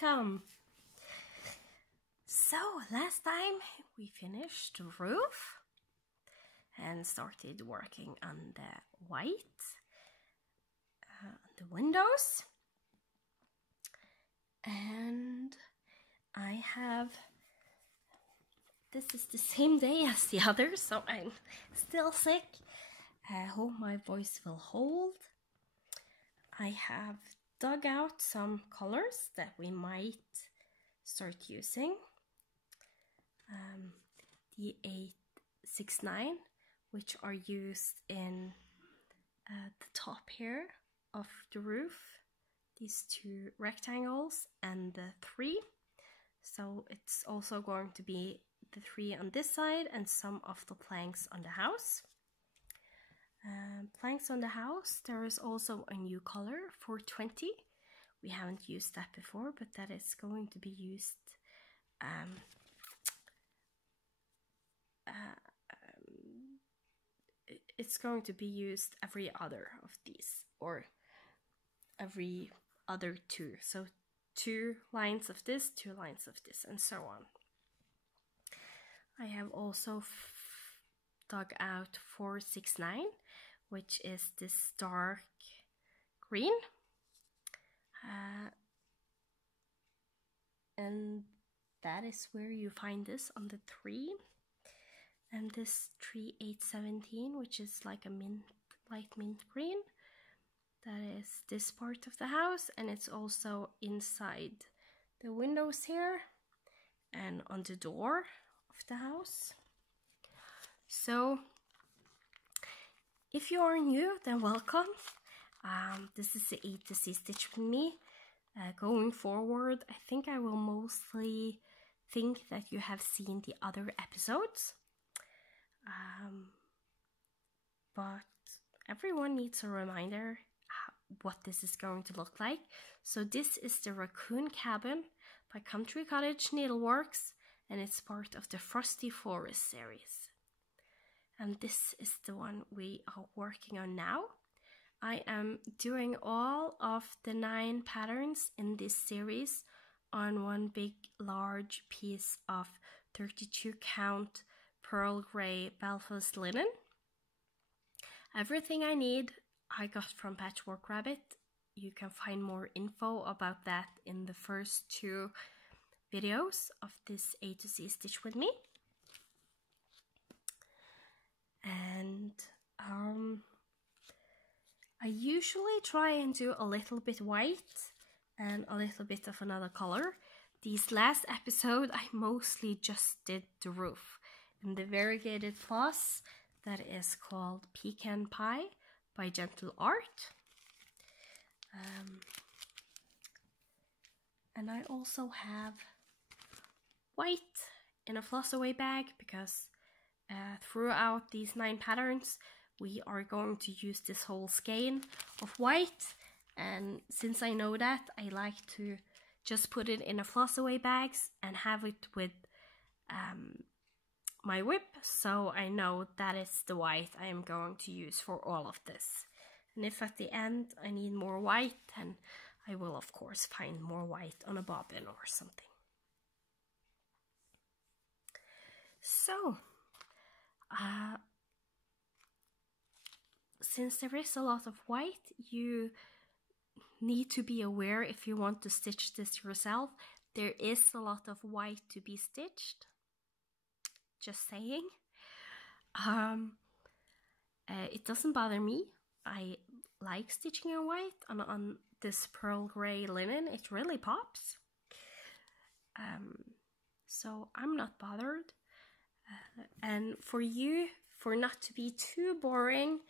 welcome! So last time we finished the roof and started working on the white, the windows, and I have, this is the same day as the others, so I'm still sick. I hope my voice will hold. I have dug out some colors that we might start using. The 869, which are used in the top here of the roof, these two rectangles and the 3. So it's also going to be the 3 on this side and some of the planks on the house. Planks on the house, there is also a new color, 420. We haven't used that before, but that is going to be used it's going to be used every other of these, or every other 2. So 2 lines of this, 2 lines of this, and so on. I have also dug out 469, which is this dark green, and that is where you find this on the 3, and this 3817, which is like a light mint green, that is this part of the house, and it's also inside the windows here and on the door of the house. So if you are new, then welcome. This is the A to Z stitch with me. Going forward, I think I will mostly think that you have seen the other episodes, but everyone needs a reminder what this is going to look like. So this is the Racon Cabin by Cottage Needleworks, and it's part of the Frosty Forest series. And this is the one we are working on now. I am doing all of the 9 patterns in this series on one big large piece of 32 count pearl gray Belfast linen. Everything I need I got from Patchwork Rabbit. You can find more info about that in the first 2 videos of this A to Z stitch with me. And I usually try and do a little bit white and a little bit of another color. These last episode I mostly just did the roof in the variegated floss that is called Pecan Pie by Gentle Art. And I also have white in a floss away bag because throughout these 9 patterns we are going to use this whole skein of white, and since I know that, I like to just put it in a floss away bags and have it with my whip, so I know that is the white I am going to use for all of this. And if at the end I need more white, then I will of course find more white on a bobbin or something. So since there is a lot of white, you need to be aware if you want to stitch this yourself. There is a lot of white to be stitched. Just saying. It doesn't bother me. I like stitching in white on this pearl gray linen. It really pops. So I'm not bothered. And for you, for not to be too boring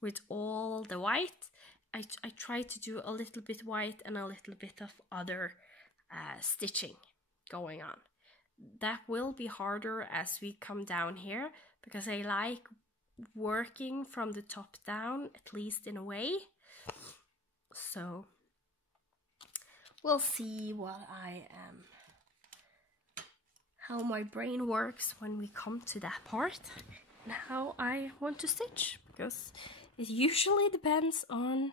with all the white, I try to do a little bit white and a little bit of other stitching going on. That will be harder as we come down here, because I like working from the top down, at least in a way. So we'll see what I am, how my brain works when we come to that part, and how I want to stitch, because it usually depends on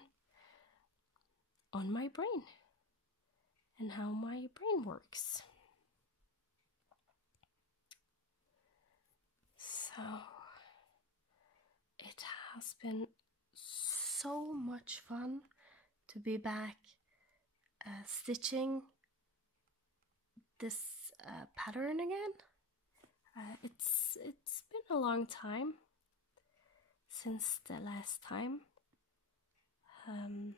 my brain and how my brain works. So it has been so much fun to be back stitching this pattern again. It's been a long time since the last time, and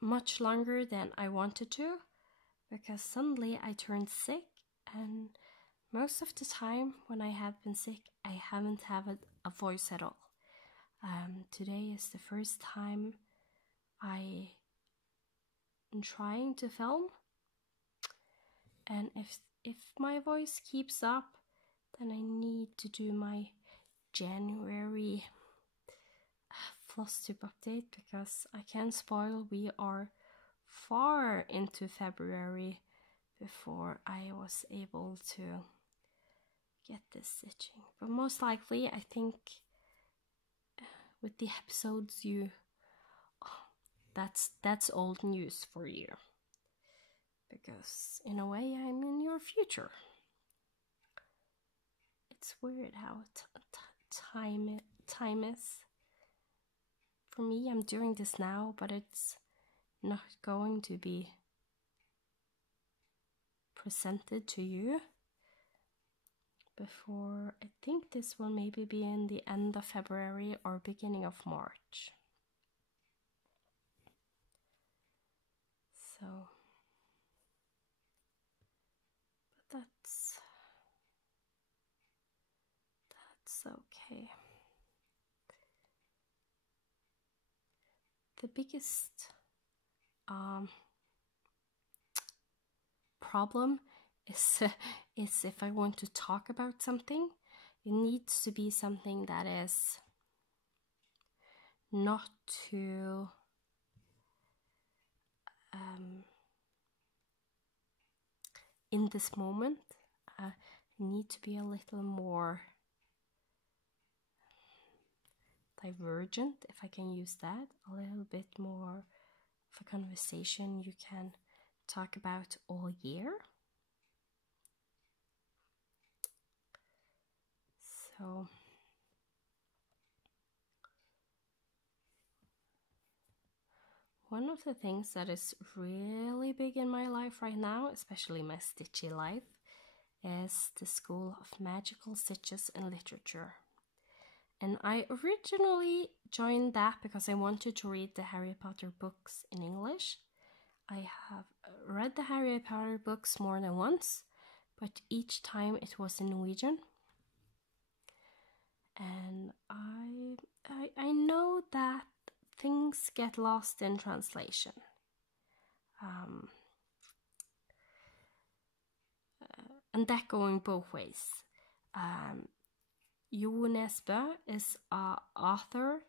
much longer than I wanted to, because suddenly I turned sick, and most of the time when I have been sick I haven't had a voice at all. Today is the first time I'm trying to film, and if my voice keeps up, then I need to do my January floss tube update, because I can't spoil, we are far into February before I was able to get this stitching. But most likely, I think with the episodes that's old news for you, because in a way I'm in your future. It's weird how time is. For me, I'm doing this now, but it's not going to be presented to you before, I think this will maybe be in the end of February or beginning of March. So, but that's okay. The biggest problem is if I want to talk about something, it needs to be something that is not too in this moment. Need to be a little more divergent, if I can use that, a little bit more of a conversation you can talk about all year. So one of the things that is really big in my life right now, especially my stitchy life, is the School of Magical Stitches and Literature. And I originally joined that because I wanted to read the Harry Potter books in English. I have read the Harry Potter books more than once, but each time it was in Norwegian. And I know that things get lost in translation. And that going both ways. Jo Nesbø is an author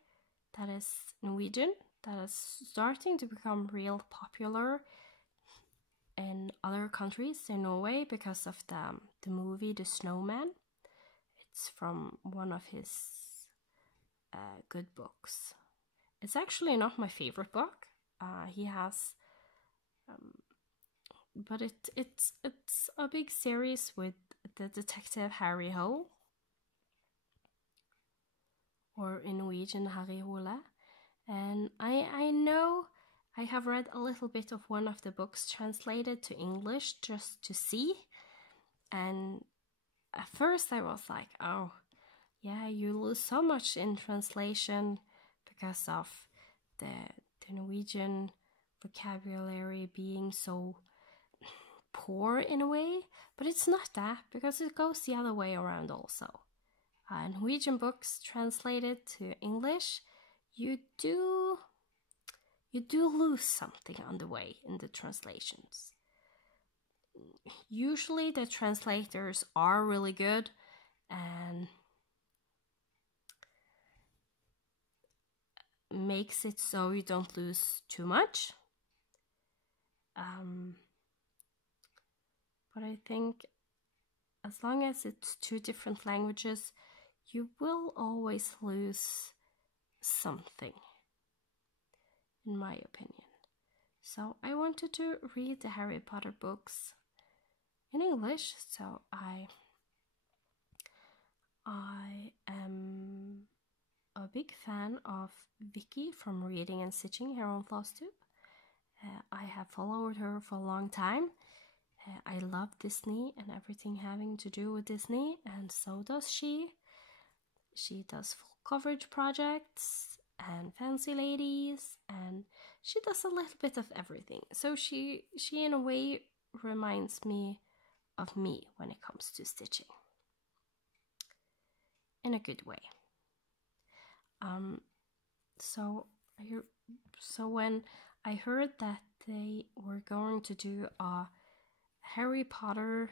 that is Norwegian, that is starting to become real popular in other countries in Norway because of the movie The Snowman. It's from one of his good books. It's actually not my favorite book. He has, but it's a big series with the detective Harry Hole, or in Norwegian Harry Hole. And I know I have read a little bit of one of the books translated to English just to see, and at first I was like, oh yeah, you lose so much in translation because of the Norwegian vocabulary being so poor in a way, but it's not that, because it goes the other way around also. Norwegian books translated to English, you do lose something on the way in the translations. Usually the translators are really good and makes it so you don't lose too much. But I think as long as it's two different languages, you will always lose something, in my opinion. So I wanted to read the Harry Potter books in English, so I am a big fan of Vicky from Reading and Stitching here on FlossTube. I have followed her for a long time. I love Disney and everything having to do with Disney, and so does she. She does full coverage projects and fancy ladies, and she does a little bit of everything. So she in a way reminds me of me when it comes to stitching, in a good way. So when I heard that they were going to do a Harry Potter,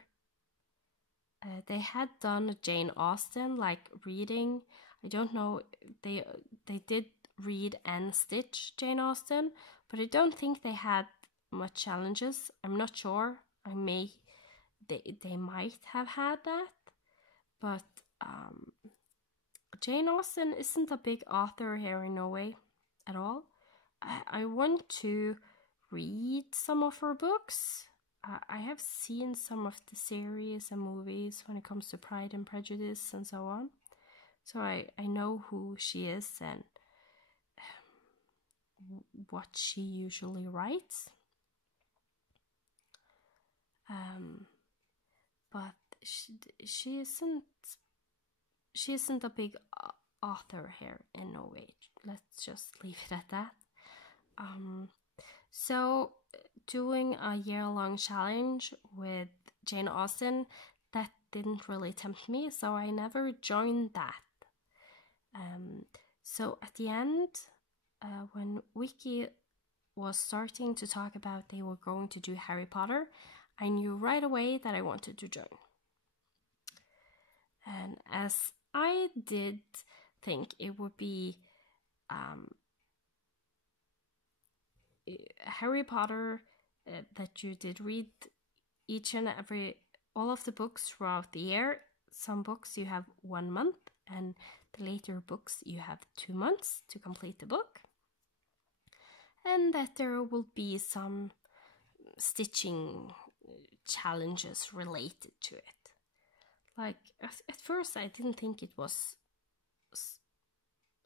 they had done a Jane Austen, like reading. I don't know, they did read and stitch Jane Austen, but I don't think they had much challenges. I'm not sure. They might have had that, but Jane Austen isn't a big author here in Norway at all. I want to read some of her books. I have seen some of the series and movies when it comes to Pride and Prejudice and so on. So I know who she is and what she usually writes. But she isn't a big author here in Norway. Let's just leave it at that. So doing a year-long challenge with Jane Austen, that didn't really tempt me, so I never joined that. So at the end, when Wiki was starting to talk about they were going to do Harry Potter, I knew right away that I wanted to join. And as I did think it would be Harry Potter, that you did read all of the books throughout the year. Some books you have 1 month, and the later books you have 2 months to complete the book. And that there will be some stitching challenges related to it. Like, at first I didn't think it was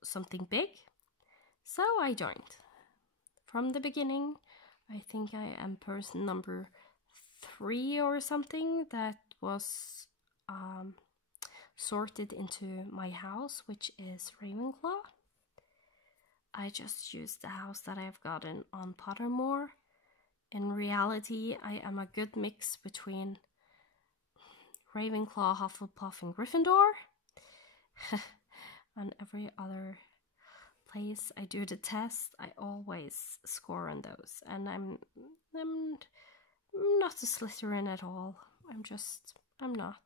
something big, so I joined. From the beginning, I think I am person number 3 or something that was sorted into my house, which is Ravenclaw. I just used the house that I've gotten on Pottermore. In reality, I am a good mix between Ravenclaw, Hufflepuff, and Gryffindor. And every other place I do the test, I always score on those. And I'm not a Slytherin at all. I'm not.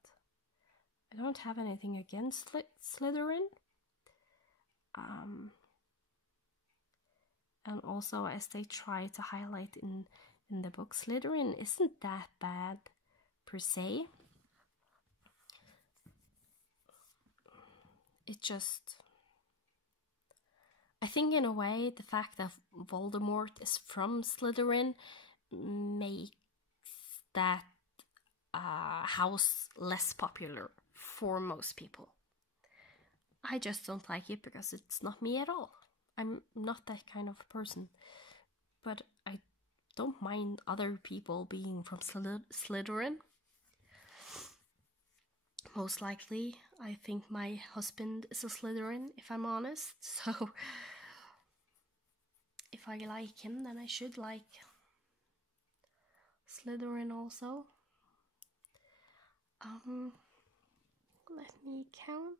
I don't have anything against Slytherin. And also, as they try to highlight in the book, Slytherin isn't that bad per se. It just, I think in a way the fact that Voldemort is from Slytherin makes that house less popular for most people. I just don't like it because it's not me at all. I'm not that kind of person. But I don't mind other people being from Slytherin. Most likely, I think my husband is a Slytherin, if I'm honest. So, if I like him, then I should like Slytherin also. Let me count.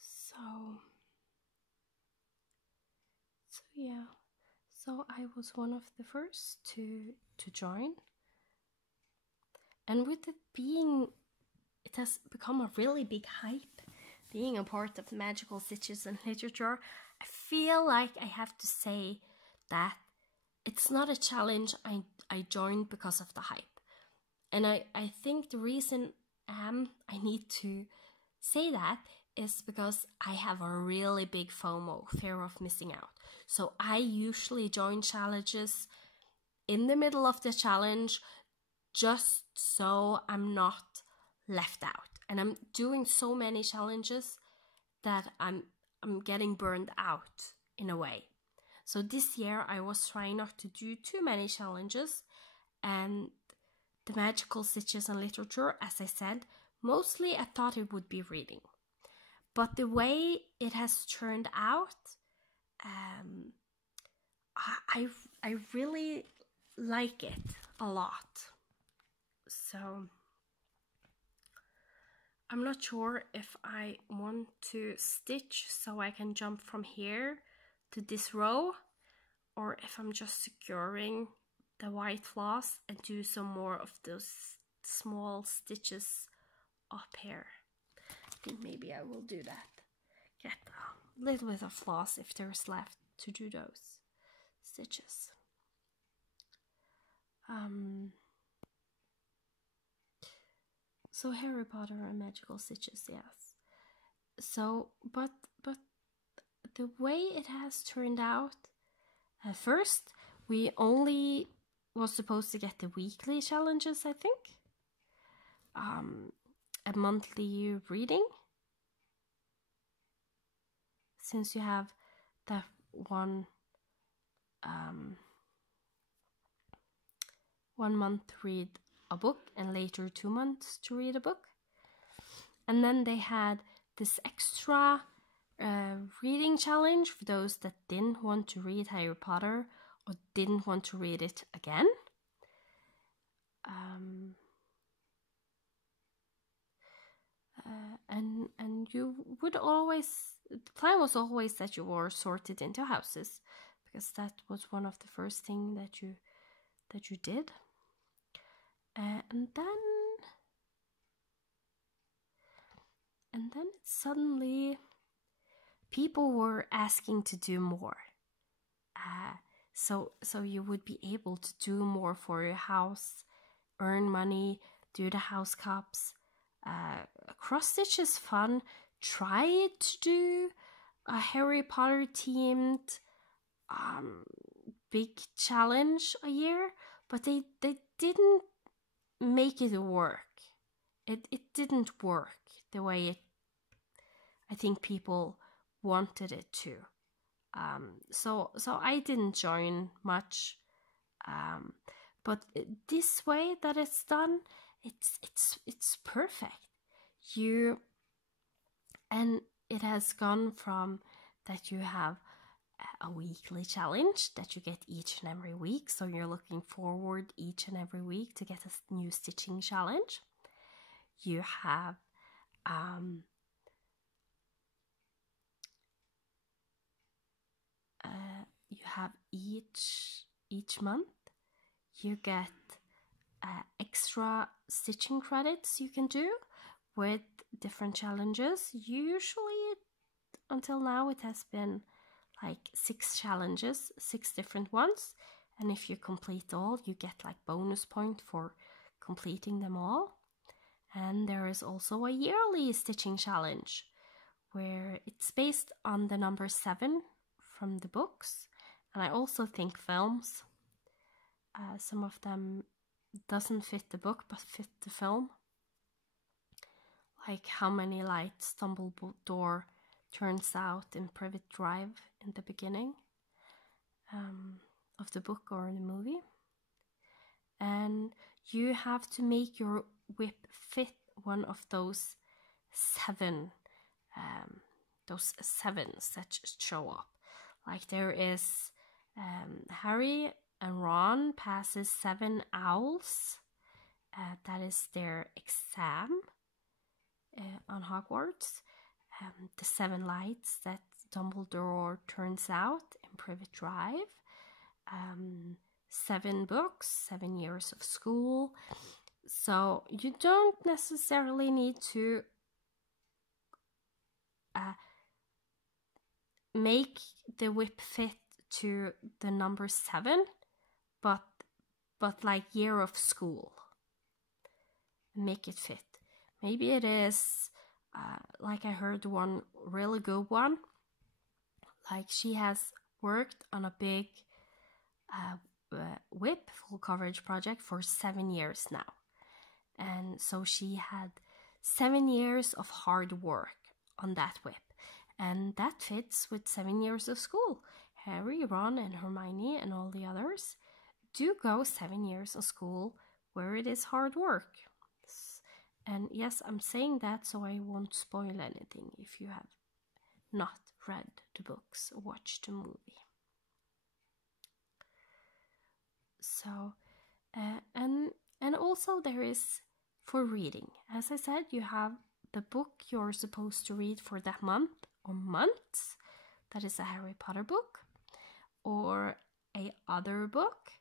So yeah. So I was one of the first to join. And with it has become a really big hype, being a part of Magical Stitches and Literature. I feel like I have to say that it's not a challenge I joined because of the hype. And I think the reason I need to say that is because I have a really big FOMO, fear of missing out. So I usually join challenges in the middle of the challenge just so I'm not left out. And I'm doing so many challenges that I'm getting burned out in a way. So this year I was trying not to do too many challenges, and the magical stitches and literature, as I said, mostly I thought it would be reading. But the way it has turned out, I really like it a lot. So I'm not sure if I want to stitch so I can jump from here to this row, or if I'm just securing the white floss and do some more of those small stitches up here. I think maybe I will do that. Get a little bit of floss if there's left to do those stitches. So Harry Potter and magical stitches, yes. So, but the way it has turned out, at first we only was supposed to get the weekly challenges, I think. A monthly reading, since you have that one 1 month read a book and later 2 months to read a book. And then they had this extra reading challenge for those that didn't want to read Harry Potter or didn't want to read it again. And you would always, the plan was always that you were sorted into houses, because that was one of the first things that you did. And then suddenly people were asking to do more. So you would be able to do more for your house, earn money, do the house cups. Cross stitch is fun. Try to do a Harry Potter themed big challenge a year, but they didn't make it work. It didn't work the way I think people wanted it to. So I didn't join much. But this way that it's done, it's perfect. And it has gone from that you have a weekly challenge that you get each and every week, so you're looking forward each and every week to get a new stitching challenge. You have each month you get extra stitching credits you can do with different challenges. Usually until now it has been like 6 challenges, 6 different ones, and if you complete all you get like bonus point for completing them all. And there is also a yearly stitching challenge where it's based on the number 7 from the books, and I also think films. Some of them doesn't fit the book but fit the film, like how many lights Dumbledore turns out in Private Drive in the beginning of the book or in the movie. And you have to make your whip fit one of those 7 those 7s that show up. Like there is Harry and Ron passes 7 owls. That is their exam on Hogwarts. The 7 lights that Dumbledore turns out in Private Drive. 7 books, 7 years of school. So you don't necessarily need to make the whip fit to the number 7, but like year of school. Make it fit. Maybe it is like I heard one really good one, like she has worked on a big whip full coverage project for 7 years now. And so she had 7 years of hard work on that whip. And that fits with 7 years of school. Harry, Ron, and Hermione and all the others do go 7 years of school where it is hard work. And yes, I'm saying that so I won't spoil anything if you have not read the books or watched the movie. So, and also there is for reading. As I said, you have the book you're supposed to read for that month or months. That is a Harry Potter book, or a other book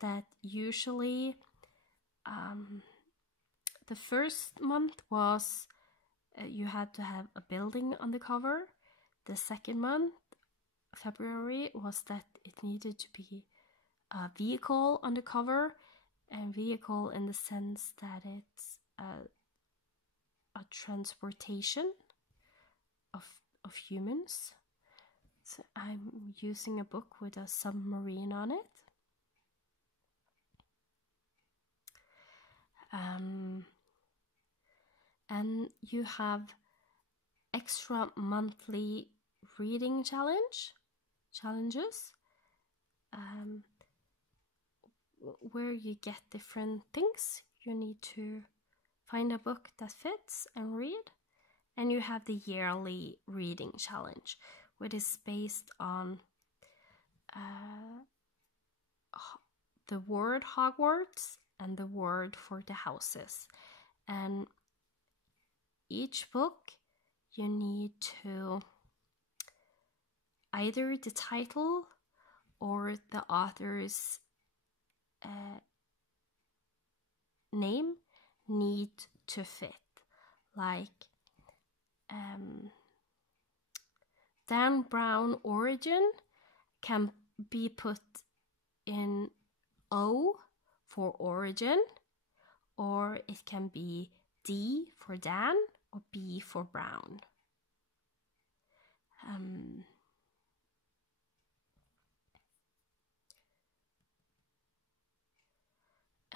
that usually the first month was you had to have a building on the cover. The second month, February, was that it needed to be a vehicle on the cover, and vehicle in the sense that it's a transportation of humans. So I'm using a book with a submarine on it. And you have extra monthly reading challenges where you get different things. You need to find a book that fits and read. And you have the yearly reading challenge, which is based on the word Hogwarts and the word for the houses. And each book you need to either the title or the author's name need to fit. Like Dan Brown Origin can be put in O for origin, or it can be D for Dan or B for Brown.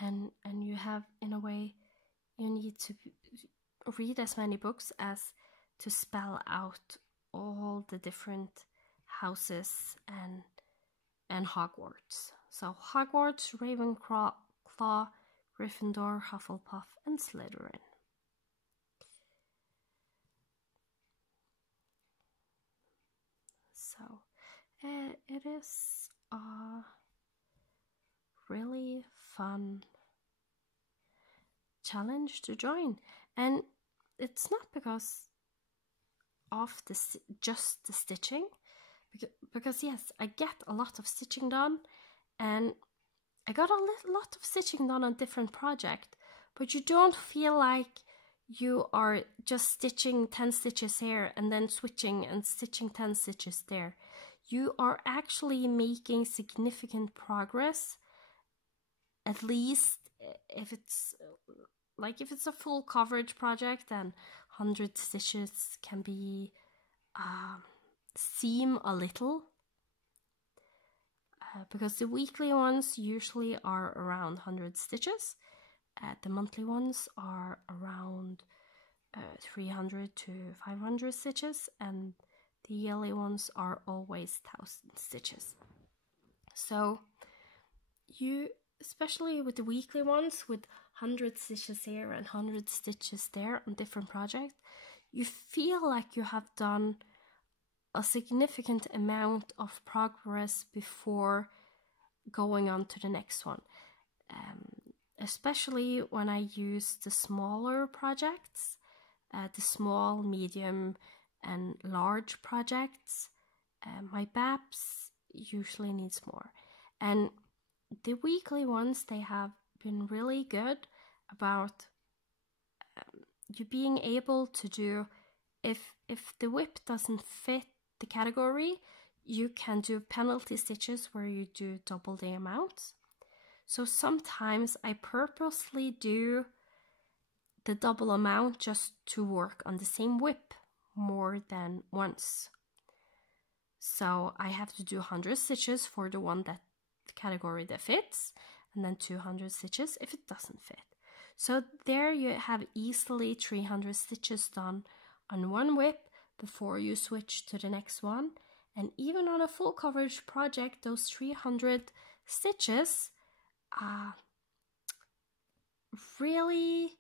And you have, in a way, you need to read as many books as to spell out all the different houses and Hogwarts. So Hogwarts, Ravenclaw, Gryffindor, Hufflepuff, and Slytherin. So it is a really fun challenge to join, and it's not because of just the stitching, because yes, I get a lot of stitching done, and I got a lot of stitching done on different projects, but you don't feel like you are just stitching 10 stitches here and then switching and stitching 10 stitches there. You are actually making significant progress, at least if it's a full coverage project, then 100 stitches can be seem a little, because the weekly ones usually are around 100 stitches. The monthly ones are around 300 to 500 stitches, and the yearly ones are always 1000 stitches. So you, especially with the weekly ones with 100 stitches here and 100 stitches there on different projects, you feel like you have done a significant amount of progress before going on to the next one. Especially when I use the smaller projects, the small, medium, and large projects, my BAPs usually needs more. And the weekly ones, they have been really good about you being able to do, if the whip doesn't fit the category, you can do penalty stitches where you do double the amount. So sometimes I purposely do the double amount just to work on the same whip more than once. So I have to do 100 stitches for the one that category that fits, and then 200 stitches if it doesn't fit. So there you have easily 300 stitches done on one whip before you switch to the next one. And even on a full coverage project, those 300 stitches really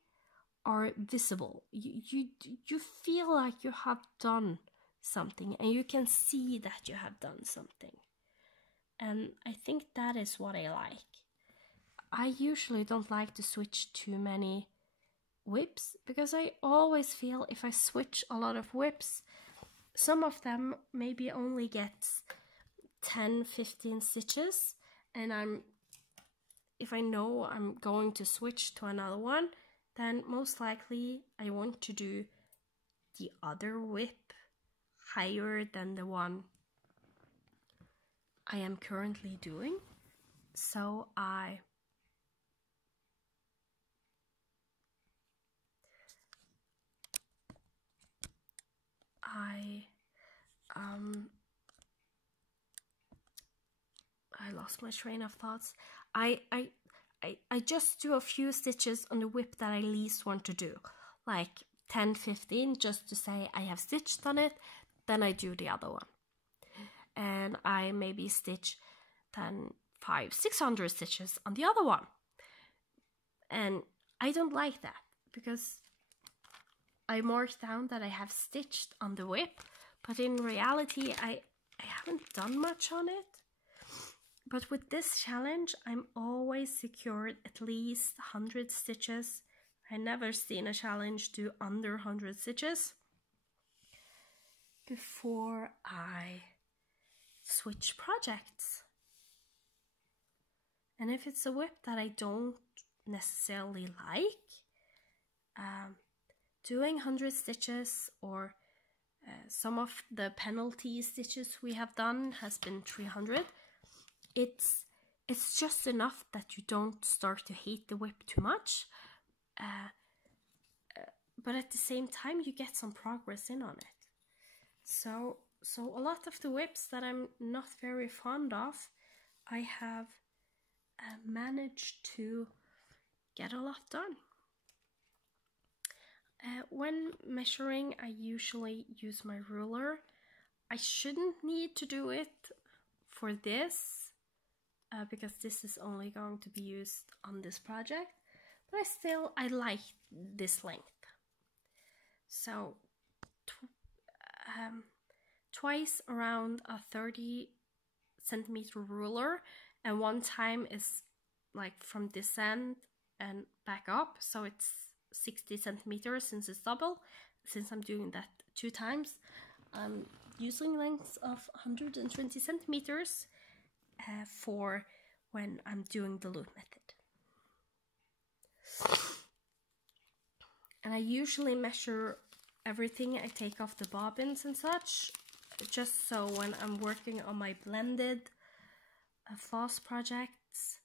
are visible. You feel like you have done something, and you can see that you have done something. And I think that is what I like. I usually don't like to switch too many whips, because I always feel if I switch a lot of whips, some of them maybe only get 10-15 stitches, and if I know I'm going to switch to another one, then most likely I want to do the other whip higher than the one I am currently doing. So I lost my train of thoughts. I just do a few stitches on the whip that I least want to do, like 10-15, just to say I have stitched on it. Then I do the other one, and I maybe stitch then 500-600 stitches on the other one. And I don't like that, because I mark down that I have stitched on the whip, but in reality I haven't done much on it. But with this challenge, I'm always secured at least 100 stitches. I never seen a challenge do under 100 stitches before I switch projects. And if it's a whip that I don't necessarily like, doing 100 stitches, or some of the penalty stitches we have done has been 300. It's just enough that you don't start to hate the whip too much, but at the same time you get some progress in on it. So a lot of the whips that I'm not very fond of, I have managed to get a lot done. When measuring, I usually use my ruler. I shouldn't need to do it for this, because this is only going to be used on this project, but I like this length. So twice around a 30 centimeter ruler, and one time is like from this end and back up, so it's 60 centimeters since it's double. Since I'm doing that 2 times, I'm using lengths of 120 centimeters for when I'm doing the loop method. And I usually measure everything I take off the bobbins and such, just so when I'm working on my blended floss projects,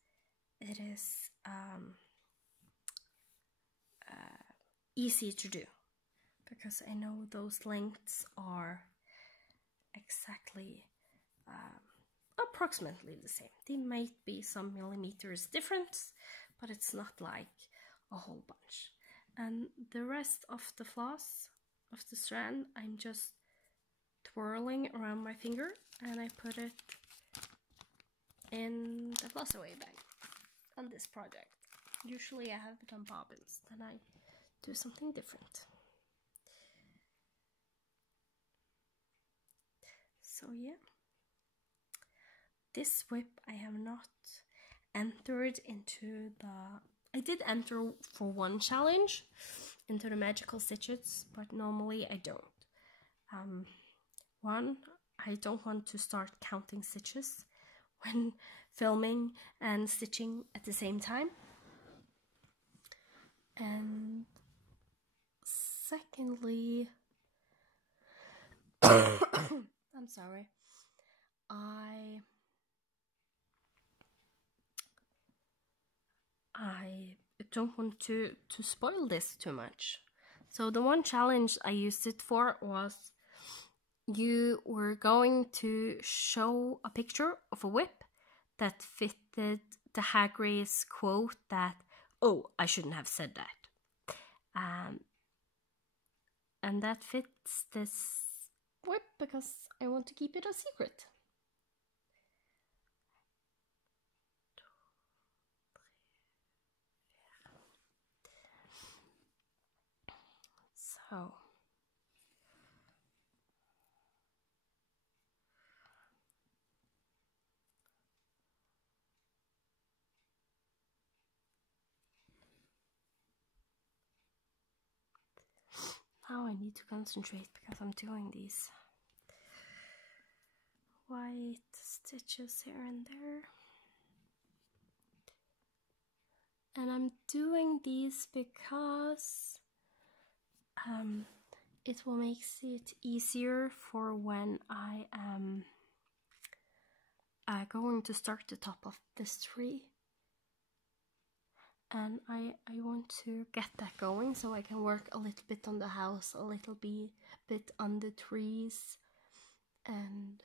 it is easy to do, because I know those lengths are exactly approximately the same. They might be some millimeters difference, but it's not like a whole bunch. And the rest of the floss, of the strand, I'm just twirling around my finger, and I put it in the floss away bag on this project. Usually I have it on bobbins, then I do something different. So yeah, this whip I have not entered into the... I did enter for one challenge into the magical stitches, but normally I don't. One, I don't want to start counting stitches when filming and stitching at the same time. And secondly, I'm sorry, I don't want to spoil this too much. So the one challenge I used it for was you were going to show a picture of a whip that fitted the Hagrid's quote that, "Oh, I shouldn't have said that." And that fits this whip because I want to keep it a secret. So now I need to concentrate because I'm doing these white stitches here and there. And I'm doing these because it will make it easier for when I am going to start the top of this tree. And I want to get that going so I can work a little bit on the house, a little bit on the trees, and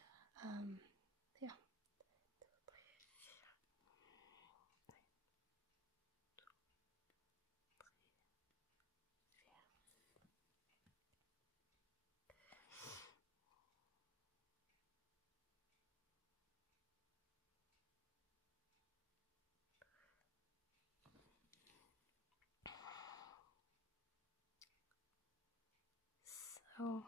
yeah. So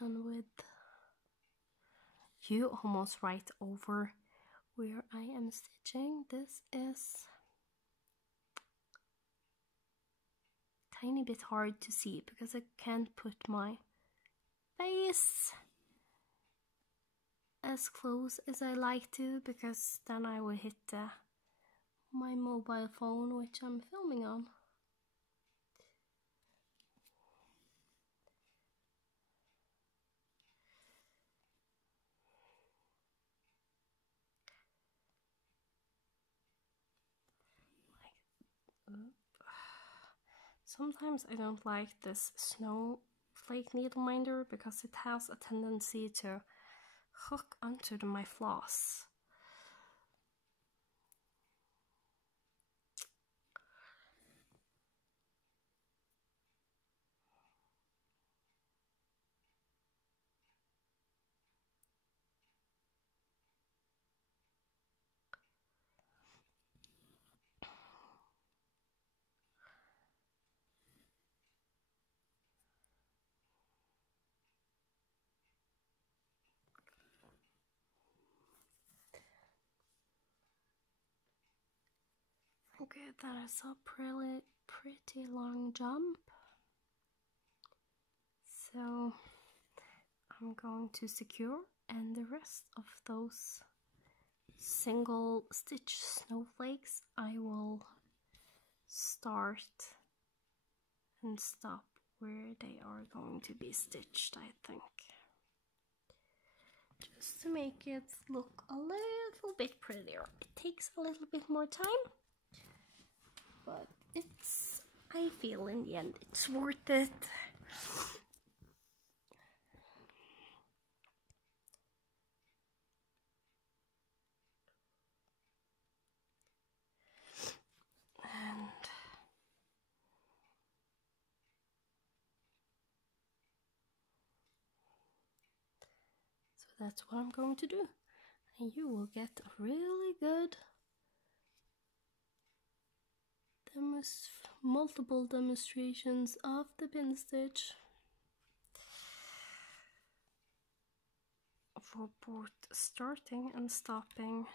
and with you almost right over where I am stitching, this is tiny bit hard to see because I can't put my face as close as I like to, because then I will hit my mobile phone, which I'm filming on. Sometimes I don't like this snowflake needle minder because it has a tendency to hook onto my floss. Okay, that is a pretty long jump. So I'm going to secure, and the rest of those single stitch snowflakes I will start and stop where they are going to be stitched, I think. Just to make it look a little bit prettier. It takes a little bit more time, but I feel in the end it's worth it. And so that's what I'm going to do. And you will get a really good multiple demonstrations of the pin stitch for both starting and stopping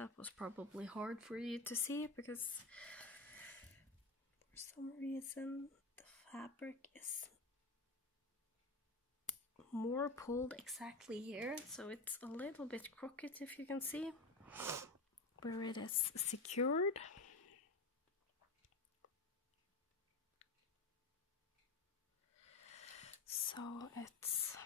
That was probably hard for you to see because for some reason the fabric is more pulled exactly here, so it's a little bit crooked, if you can see where it is secured. So it's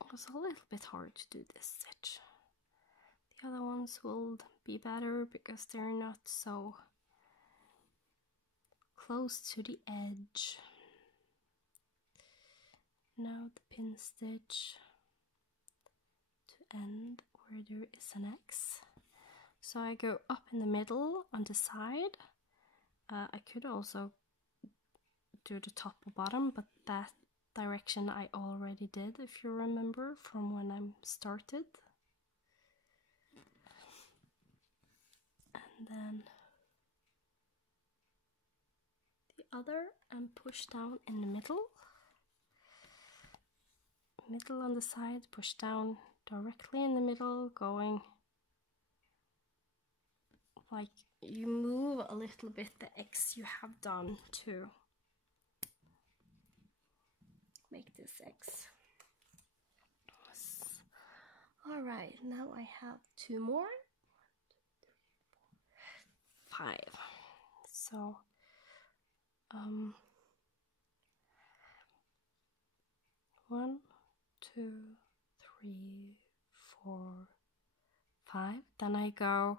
it was a little bit hard to do this stitch. The other ones will be better because they're not so close to the edge. Now the pin stitch to end where there is an X. So I go up in the middle on the side. I could also do the top or bottom, but that direction I already did, if you remember from when I started. And then the other and push down in the middle. Middle on the side, push down directly in the middle, going like you move a little bit the X you have done to make this X. Alright, now I have 2 more. 5. So 1, 2, 3, 4, 5. Then I go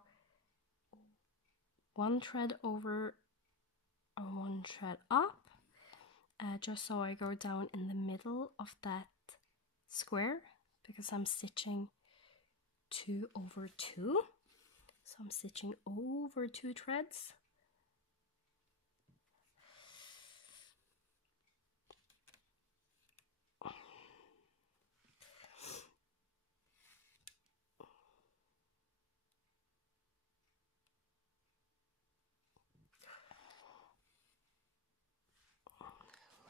1 thread over and 1 thread up, just so I go down in the middle of that square, because I'm stitching 2 over 2. So I'm stitching over 2 threads.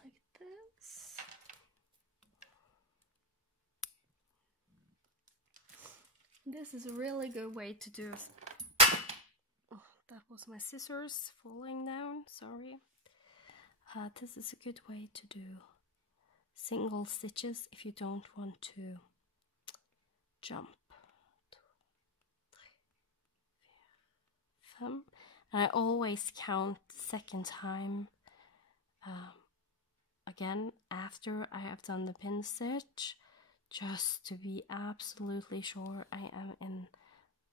Like this. This is a really good way to do. Oh, that was my scissors falling down, sorry. This is a good way to do single stitches if you don't want to jump. 2, 3, 4, 5. And I always count the second time again after I have done the pin stitch, just to be absolutely sure I am in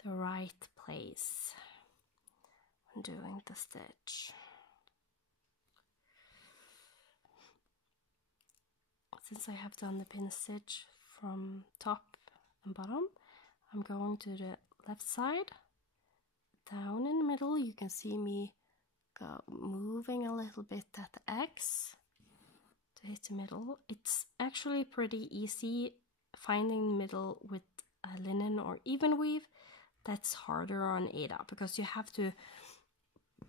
the right place when doing the stitch. Since I have done the pin stitch from top and bottom, I'm going to the left side. Down in the middle, you can see me go moving a little bit at the X to hit the middle. It's actually pretty easy finding the middle with a linen or even weave. That's harder on Ada because you have to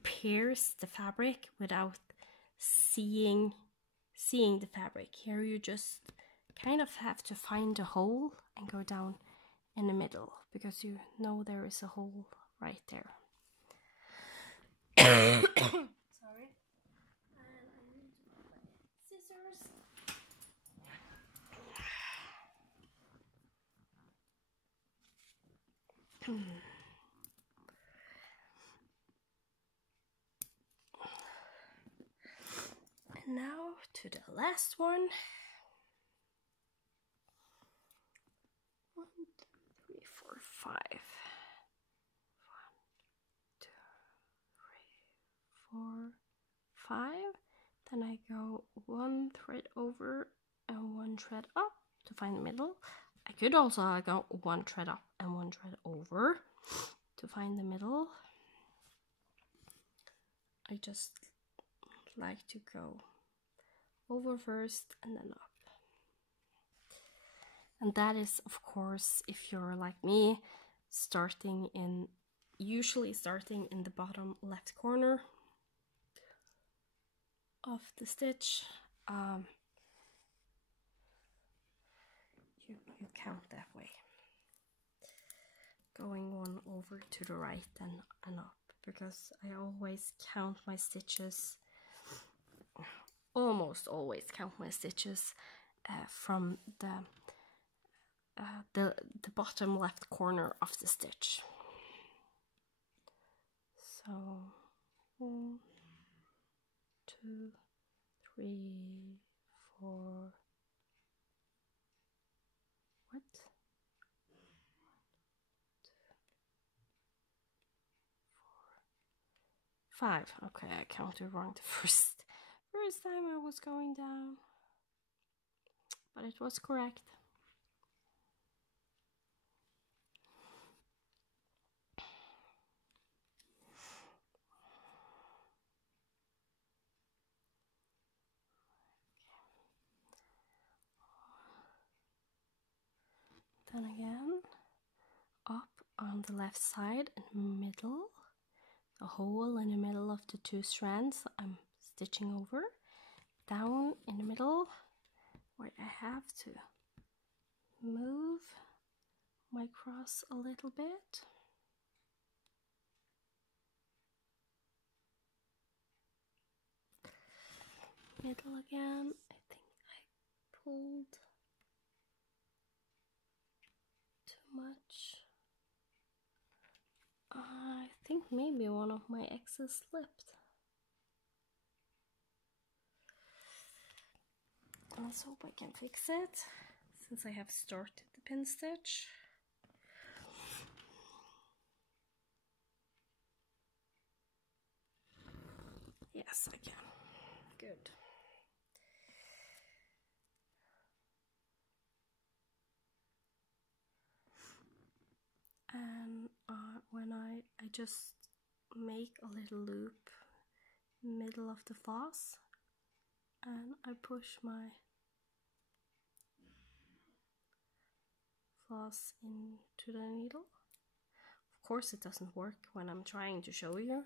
pierce the fabric without seeing the fabric. Here you just kind of have to find a hole and go down in the middle because you know there is a hole right there. Sorry. And I need to put my scissors. And now to the last one. 1, 2, 3, 4, 5. 1, 2, 3, 4, 5. Then I go 1 thread over and 1 thread up to find the middle. I could also go 1 thread up and 1 thread over to find the middle. I just like to go over first and then up. And that is, of course, if you're like me, starting in usually starting in the bottom left corner of the stitch. You count that way, going one over to the right and up, because I always count my stitches, almost always count my stitches from the bottom left corner of the stitch. So 1, 2, 3, 4. What? 5. Okay, I counted wrong the first time I was going down, but it was correct. Then again, up on the left side in middle, a hole in the middle of the 2 strands I'm stitching over, down in the middle where I have to move my cross a little bit. Middle again. I think I pulled too much. I think maybe one of my X's slipped. Let's hope I can fix it, since I have started the pin stitch. Yes, I can. Good. And when I just make a little loop middle of the floss, and I push my floss into the needle. Of course it doesn't work when I'm trying to show you.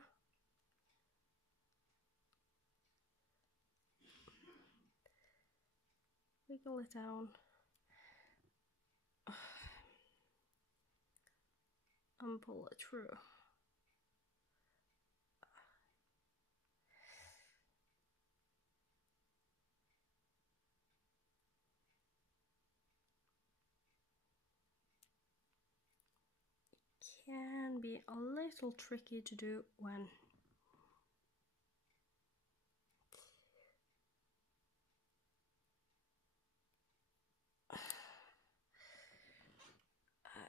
Wiggle it down. And pull it through. Can be a little tricky to do when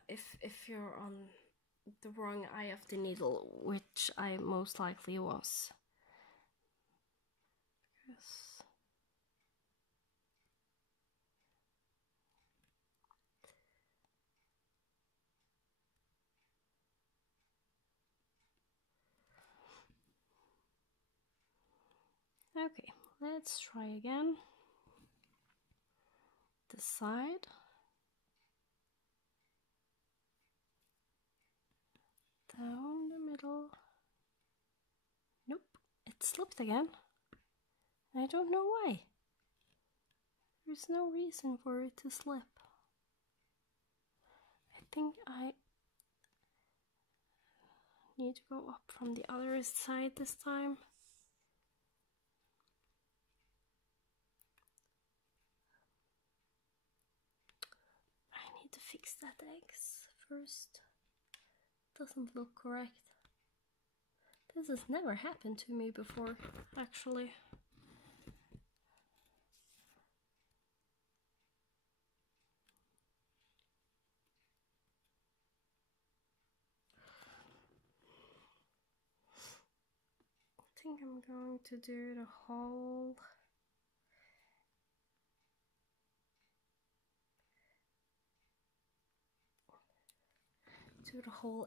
if you're on the wrong eye of the needle, which I most likely was. Okay, let's try again. This side. Down the middle. Nope, it slipped again. I don't know why. There's no reason for it to slip. I think I need to go up from the other side this time. I need to fix that X first. Doesn't look correct. This has never happened to me before, actually. I think I'm going to do the whole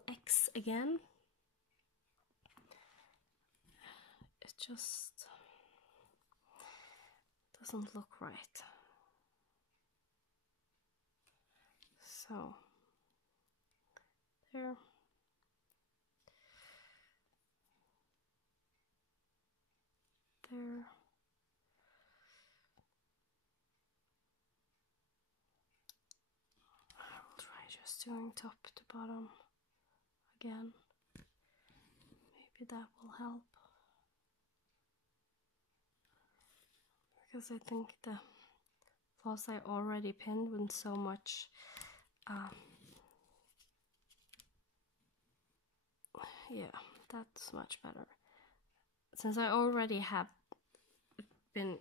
X again. It just doesn't look right. So there. there. I will try just doing top to bottom again. Maybe that will help. Because I think the floss I already pinned with so much yeah, that's much better. Since I already have been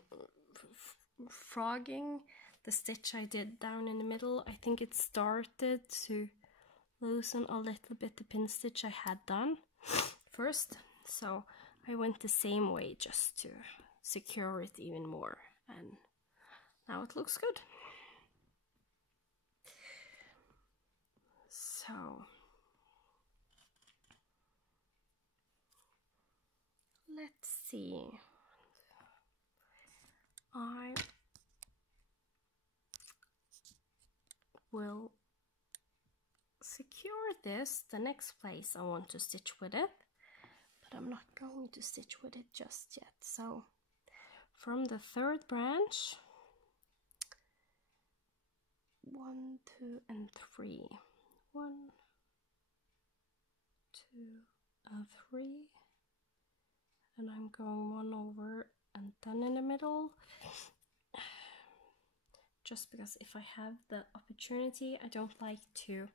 frogging the stitch I did down in the middle, I think it started to loosen a little bit the pin stitch I had done first. So I went the same way just to secure it even more, and now it looks good. So let's see. I will secure this the next place I want to stitch with it, but I'm not going to stitch with it just yet. So from the third branch, 1, 2, and 3. 1, 2, and 3, and I'm going 1 over and then in the middle, just because if I have the opportunity, I don't like to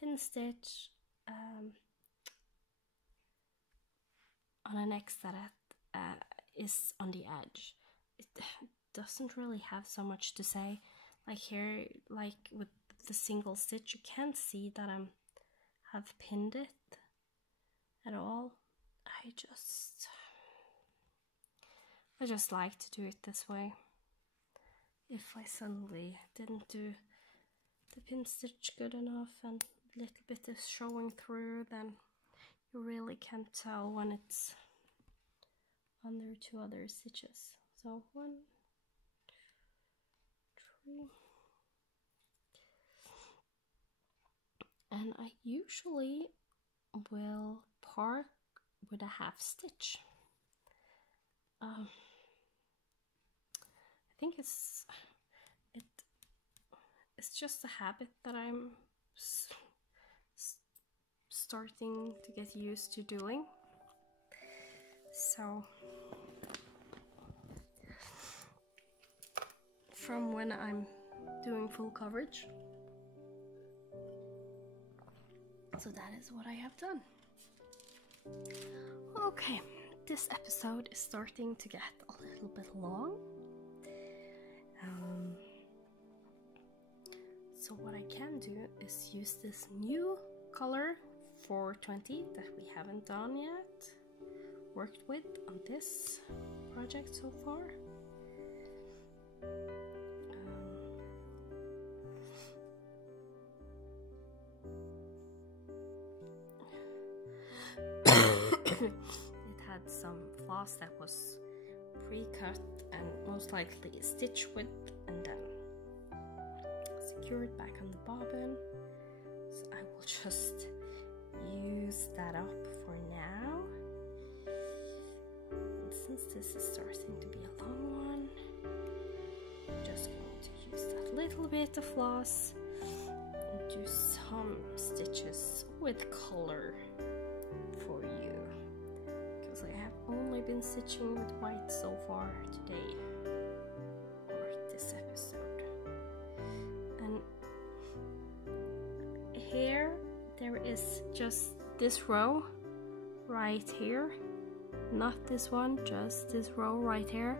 pin stitch on an X that is on the edge. It doesn't really have so much to say. Like here, like with the single stitch, you can't see that I have pinned it at all. I just like to do it this way. If I suddenly didn't do the pin stitch good enough and a little bit is showing through, then you really can't tell when it's under 2 other stitches. So 1, 3, and I usually will park with a half stitch. I think it's just a habit that I'm starting to get used to doing. So from when I'm doing full coverage, so that is what I have done. Okay, this episode is starting to get a little bit long. So what I can do is use this new color 420 that we haven't done yet, worked with on this project so far. It had some floss that was pre-cut and most likely stitch with and then secured back on the bobbin, so I will just use that up for now. And since this is starting to be a long one, I'm just going to use that little bit of floss and do some stitches with color for you, because I have only been stitching with white so far today, or this episode. And here there is just this row right here, not this one, just this row right here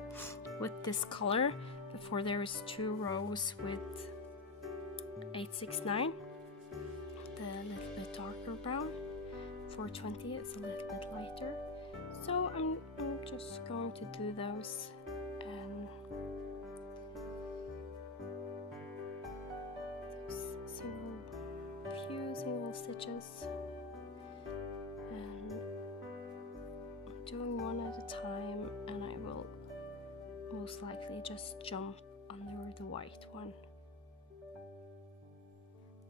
with this color, before there is 2 rows with 869, the little bit darker brown. 420 is a little bit lighter, so I'm just going to do those and few single stitches, and I'm doing one at a time, and I will most likely just jump under the white one.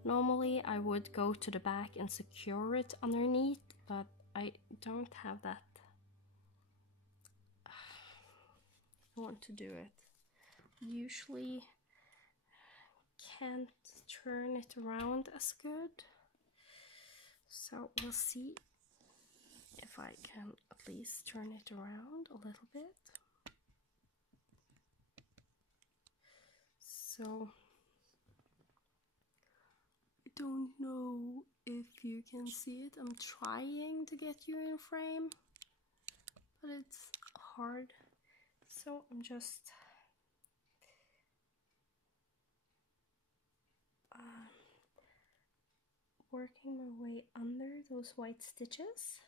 Normally I would go to the back and secure it underneath, but I don't have that I want to do it. Usually can't turn it around as good, so we'll see if I can at least turn it around a little bit. So I don't know if you can see it. I'm trying to get you in frame, but it's hard. So I'm just working my way under those white stitches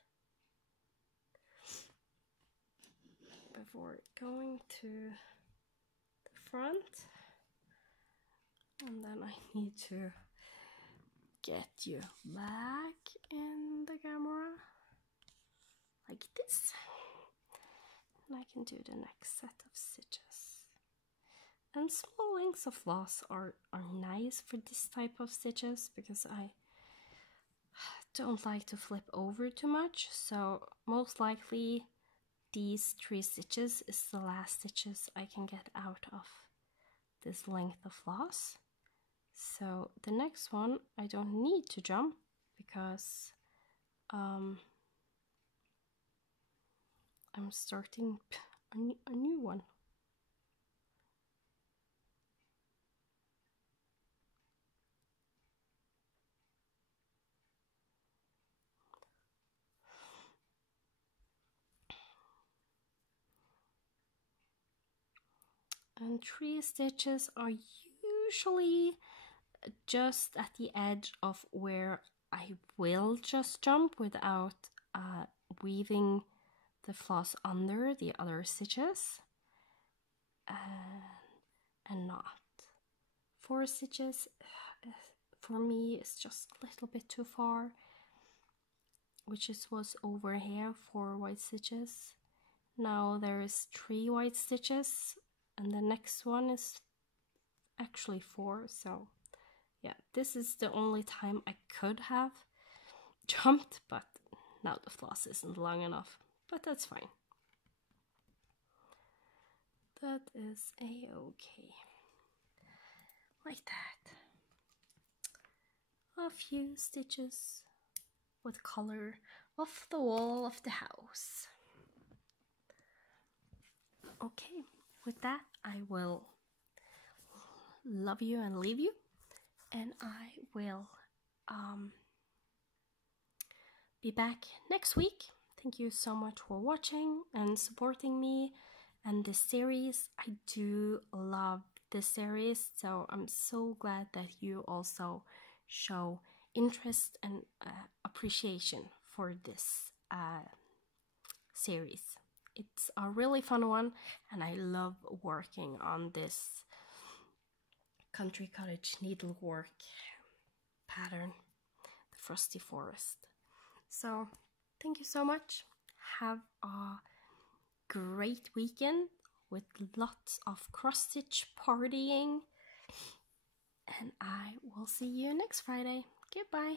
before going to the front, and then I need to get you back in the camera like this, and I can do the next set of stitches. And small lengths of floss are nice for this type of stitches because I don't like to flip over too much, so most likely these 3 stitches is the last stitches I can get out of this length of floss. So the next one I don't need to jump because I'm starting a new one. And 3 stitches are usually just at the edge of where I will just jump without weaving the floss under the other stitches, and not. 4 stitches for me is just a little bit too far, which was over here 4 white stitches. Now there is 3 white stitches, and the next one is actually 4. So yeah, this is the only time I could have jumped, but now the floss isn't long enough, but that's fine. That is a-okay. Like that. A few stitches with color off the wall of the house. Okay, with that I will love you and leave you, and I will be back next week. Thank you so much for watching and supporting me and this series. I do love this series, so I'm so glad that you also show interest and appreciation for this series. It's a really fun one, and I love working on this country cottage needlework pattern, the Frosty Forest. So thank you so much. Have a great weekend with lots of cross-stitch partying, and I will see you next Friday. Goodbye.